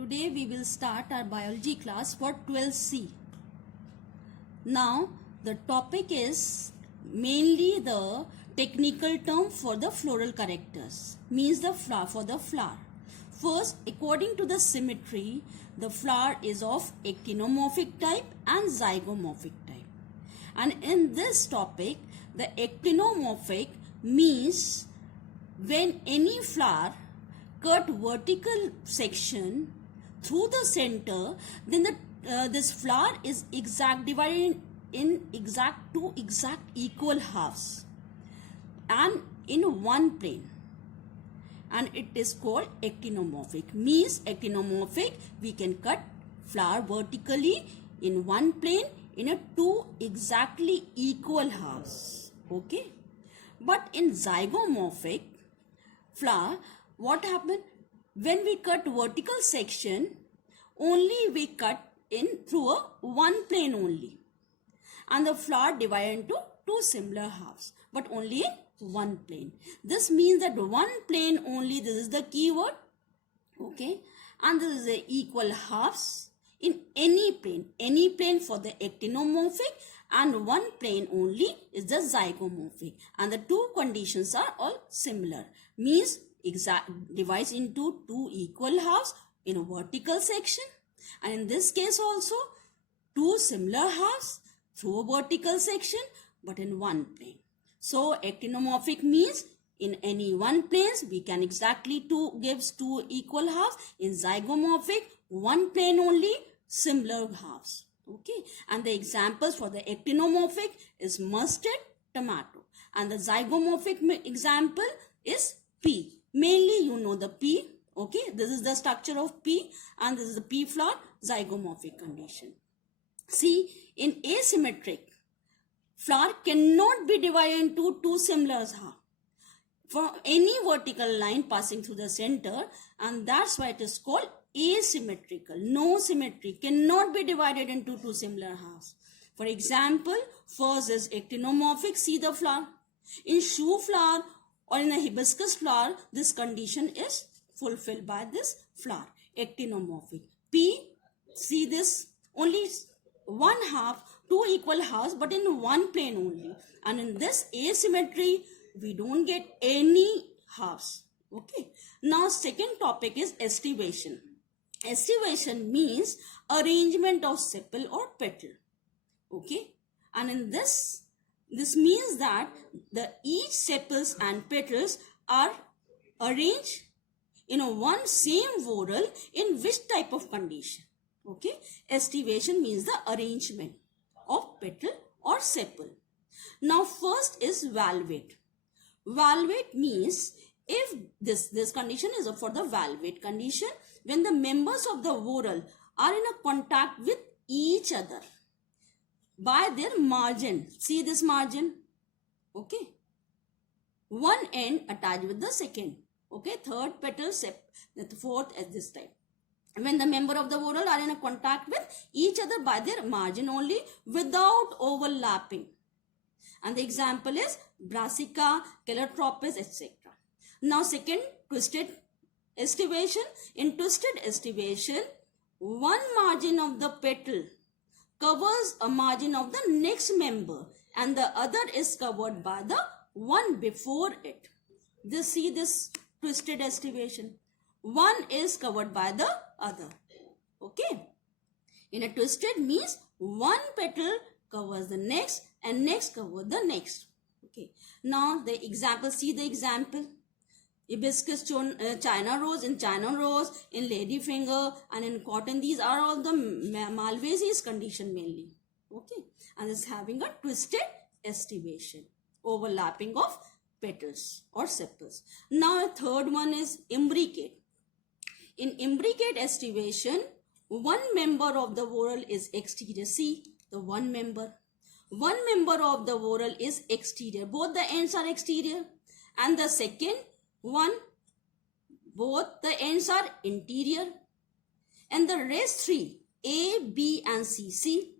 Today we will start our biology class for 12C. Now the topic is mainly the technical term for the floral characters, means the flower for the flower. First, according to the symmetry, the flower is of actinomorphic type and zygomorphic type. And in this topic, the actinomorphic means when any flower cut vertical section through the center, then this flower is divided in two exact equal halves and in one plane, and it is called actinomorphic. Means actinomorphic, we can cut flower vertically in one plane in a two exactly equal halves. Okay, but in zygomorphic flower, what happened? When we cut vertical section, only we cut in through a one plane only, and the flower divided into two similar halves, but only in one plane. This means that one plane only, this is the keyword, okay, and this is the equal halves in any plane for the actinomorphic, and one plane only is the zygomorphic, and the two conditions are all similar. Means divides into two equal halves in a vertical section, and in this case also two similar halves through a vertical section but in one plane. So actinomorphic means in any one planes we can exactly gives two equal halves. In zygomorphic, one plane only, similar halves. Okay, and the examples for the actinomorphic is mustard, tomato, and the zygomorphic example is pea. Mainly you know the pea. Okay, this is the structure of pea, and this is the pea flower, zygomorphic condition. See, in asymmetric, flower cannot be divided into two similar halves for any vertical line passing through the center, and that's why it is called asymmetrical. No symmetry, cannot be divided into two similar halves. For example, first is actinomorphic, see the flower. In shoe flower or in a hibiscus flower, this condition is fulfilled by this flower, actinomorphic. P, see this, only one half, two equal halves, but in one plane only. And in this asymmetry, we don't get any halves. Okay. Now, second topic is estivation. Estivation means arrangement of sepal or petal. Okay. And in this means that each sepals and petals are arranged in a one same whorl in which type of condition. Okay, estivation means the arrangement of petal or sepal. Now first is valvate. Valvate means if this condition is for the valvate condition, when the members of the whorl are in a contact with each other by their margin. See this margin. Okay, one end attached with the second. Okay, third petal, the fourth at this time. When the member of the whorl are in a contact with each other by their margin only without overlapping. And the example is Brassica, Calotropis, etc. Now second, twisted estivation. In twisted estivation, one margin of the petal covers a margin of the next member and the other is covered by the one before it. See this twisted estivation. One is covered by the other. Okay. In a twisted means one petal covers the next and next covers the next. Okay. Now the example, see the example. Hibiscus, China rose, in ladyfinger and in cotton, these are all the Malvaceous condition mainly. Okay. And it's having a twisted estivation, overlapping of petals or sepals. Now a third one is imbricate. In imbricate estivation, one member of the whorl is exterior. See the one member of the whorl is exterior. Both the ends are exterior, and the second one, both the ends are interior, and the rest three, A, B and C. See,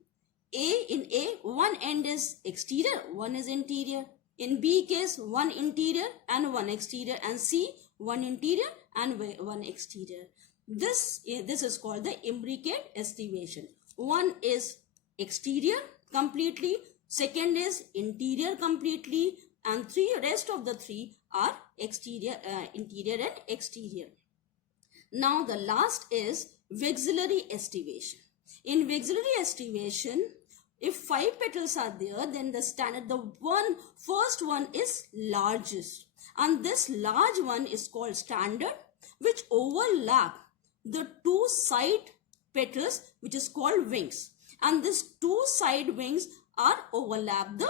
in A, one end is exterior, one is interior. In B case, one interior and one exterior, and C, one interior and one exterior. This is called the imbricate estivation. One is exterior completely, second is interior completely, and rest of the three are exterior, interior and exterior. Now the last is vexillary estivation. In vexillary estivation, if 5 petals are there, then the first one is largest, and this large one is called standard, which overlap the 2 side petals, which is called wings, and these 2 side wings are overlap the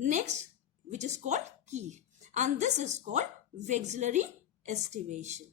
next, which is called keel, and this is called vexillary estivation.